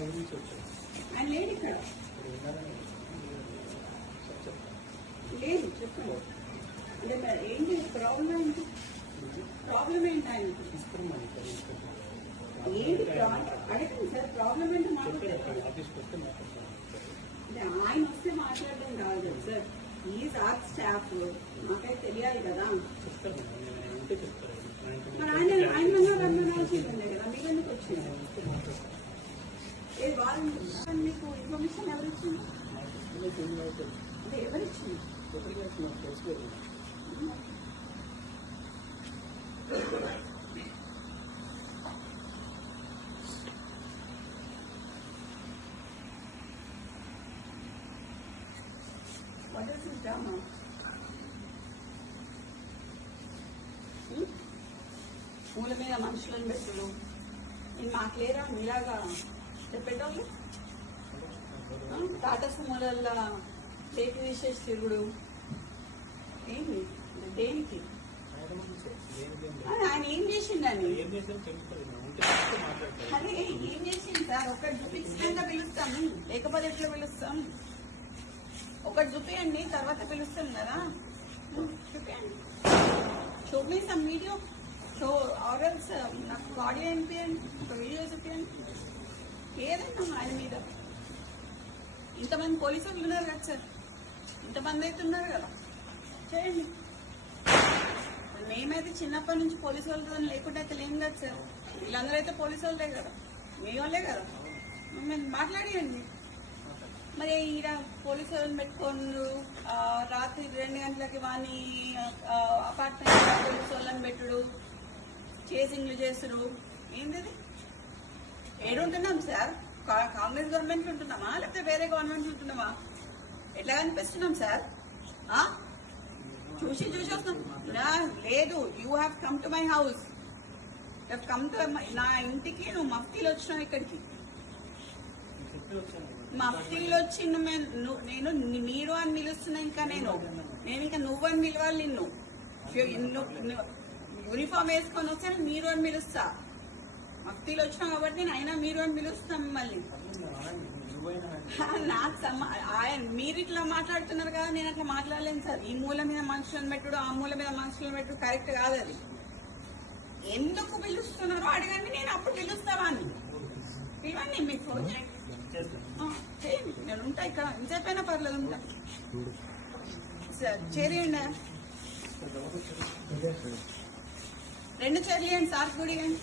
ఆయన లేడు ఇక్కడ. లేదు చెప్పండి. అంటే ఏంటి ప్రాబ్లం? ఏంటి ప్రాబ్లం? ఏంటి ఆయనకి? ఏంటి అడగండి సార్, ప్రాబ్లం ఏంటో మాట్లాడారు. అంటే ఆయన వస్తే మాట్లాడడం కాదు కదా సార్, ఈజ్ ఆర్ట్ స్టాఫ్, నాకైతే తెలియాలి కదా. మరి ఆయన రమ్మనాల్సిందే కదా, మీరు ఎందుకు వచ్చింది? వాళ్ళు మీకు ఇన్ఫర్మేషన్ ఎవరిచ్చింది? అంటే ఎవరిచ్చింది? What is this drama? మూల మీద మనుషులను పెట్టుడు నేను మాట్లేరా మీలాగా చెప్పేటోళ్ళు. టాటా సుమోలల్లో చేతి తీసేసి తిరుగుడు ఏంటి? దేనికి? ఆయన ఏం చేసిండని? అదే ఏం చేసింది సార్? ఒకటి చూపించినాక పిలుస్తాము, లేకపోతే ఎట్లా పిలుస్తాం? ఒకటి చూపియండి, తర్వాత పిలుస్తాం కదా. చూపియండి, చూపిస్తాం వీడియో. సో ఆర్ఎల్స్ నాకు ఆడియో వినిపించండి, ఒక వీడియో చూపించండి, ఏదైనా ఆయన మీద. ఇంతమంది పోలీసులు ఉన్నారు కదా సార్, ఇంతమంది అయితే ఉన్నారు కదా, చేయండి. మేమైతే చిన్నప్పటి నుంచి పోలీసు వాళ్ళతో లేకుండా అయితే లేం కదా సార్. వీళ్ళందరూ అయితే పోలీసు వాళ్ళే కదా, మీ వాళ్ళే కదా. మేము మాట్లాడియండి. మరి ఈడ పోలీసు వాళ్ళని పెట్టుకోండు, రాత్రి 2 గంటలకి వాని అపార్ట్మెంట్ పోలీసు వాళ్ళని పెట్టుడు, చేసింగ్లు చేసుడు, ఏంటిది? ఏడుంటున్నాం సార్? కాంగ్రెస్ గవర్నమెంట్ ఉంటున్నామా లేకపోతే వేరే గవర్నమెంట్ ఉంటున్నామా? ఎట్లా కనిపిస్తున్నాం సార్? చూసి వస్తాం. లేదు, you have come to my house, come to నా ఇంటికి. నువ్వు మఫ్తీలు వచ్చినావు ఇక్కడికి, మఫ్తీలు వచ్చి నేను మీరు అని పిలుస్తున్నా. ఇంకా నేను ఇంకా నువ్వని పిలవాలి. నిన్ను యూనిఫామ్ వేసుకొని వస్తే మీరు అని పిలుస్తా. మఫ్తీలు వచ్చినావు కాబట్టి నేను అయినా మీరు అని పిలుస్తా మిమ్మల్ని. నాకు ఆయన మీరు ఇట్లా మాట్లాడుతున్నారు కదా, నేను అట్లా మాట్లాడలేను సార్. ఈ మూల మీద మనుషులను పెట్టుడు, ఆ మూల మీద మనుషులను పెట్టుడు కరెక్ట్ కాదు. అది ఎందుకు పిలుస్తున్నారు అడగండి, నేను అప్పుడు పిలుస్తావా అని. పిలవండి, మీకు ఫోన్ చేయండి, నేను ఉంటా ఇక్కడ. ఇంతసేపైనా పర్లేదు, ఉంటా సార్. చేరియండి, 2 చైర్లు ఇవ్వండి సార్, కూడా ఇవ్వండి.